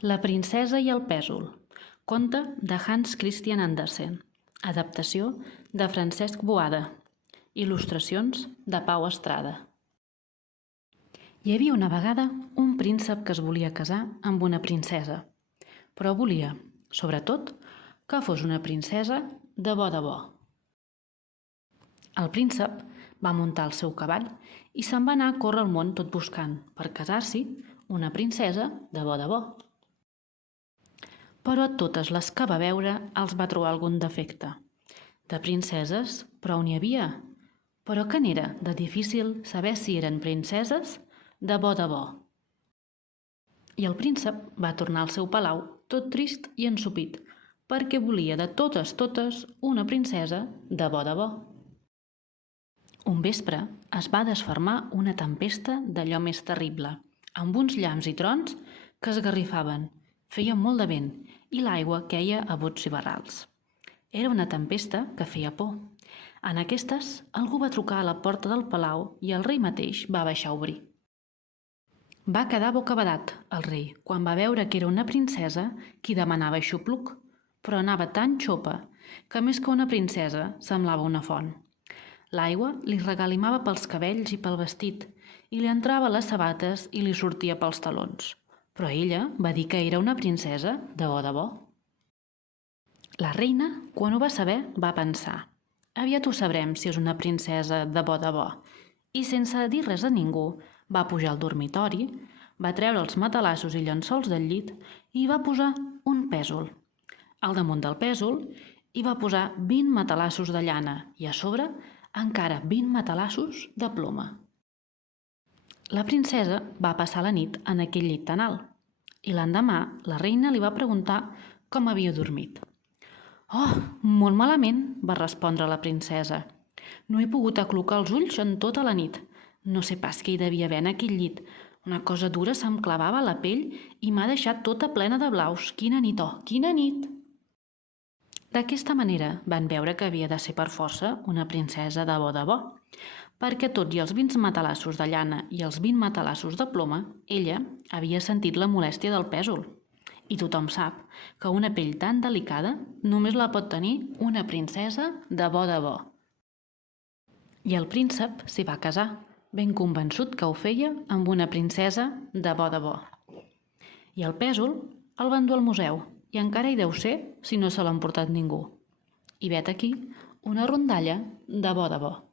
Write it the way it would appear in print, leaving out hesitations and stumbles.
La princesa i el pèsol. Conte de Hans Christian Andersen. Adaptació de Francesc Boada. Il·lustracions de Pau Estrada. Hi havia una vegada un príncep que es volia casar amb una princesa, però volia, sobretot, que fos una princesa de bo de bo. El príncep va muntar el seu cavall i se'n va anar a córrer el món tot buscant, per casar-s'hi, una princesa de bo de bo. Però a totes les que va veure els va trobar algun defecte. De princeses, prou n'hi havia, però que n'era de difícil saber si eren princeses de bo de bo. I el príncep va tornar al seu palau tot trist i ensopit, perquè volia de totes una princesa de bo de bo. Un vespre es va desfermar una tempesta d'allò més terrible, amb uns llamps i trons que esgarrifaven, feia molt de vent i l'aigua queia a bots i barrals. Era una tempesta que feia por. En aquestes, algú va trucar a la porta del palau i el rei mateix va baixar a obrir. Va quedar bocabadat, el rei, quan va veure que era una princesa qui demanava aixopluc, però anava tan xopa que més que una princesa semblava una font. L'aigua li regalimava pels cabells i pel vestit i li entrava a les sabates i li sortia pels talons. Però ella va dir que era una princesa de bo de bo. La reina, quan ho va saber, va pensar: aviat ho sabrem si és una princesa de bo, i sense dir res a ningú, va pujar al dormitori, va treure els matalassos i llençols del llit i va posar un pèsol. Al damunt del pèsol hi va posar 20 matalassos de llana i a sobre encara 20 matalassos de ploma. La princesa va passar la nit en aquell llit tan alt i l'endemà la reina li va preguntar com havia dormit. «Oh, molt malament», va respondre la princesa. «No he pogut aclucar els ulls en tota la nit. No sé pas què hi devia haver en aquell llit. Una cosa dura se'm clavava a la pell i m'ha deixat tota plena de blaus. Quina nit, oh, quina nit!» D'aquesta manera van veure que havia de ser per força una princesa de bo, perquè tot i els 20 matalassos de llana i els 20 matalassos de ploma, ella havia sentit la molèstia del pèsol. I tothom sap que una pell tan delicada només la pot tenir una princesa de bo. I el príncep s'hi va casar, ben convençut que ho feia amb una princesa de bo. I el pèsol el van dur al museu i encara hi deu ser si no se l'ha emportat ningú. I vet aquí una rondalla de bo.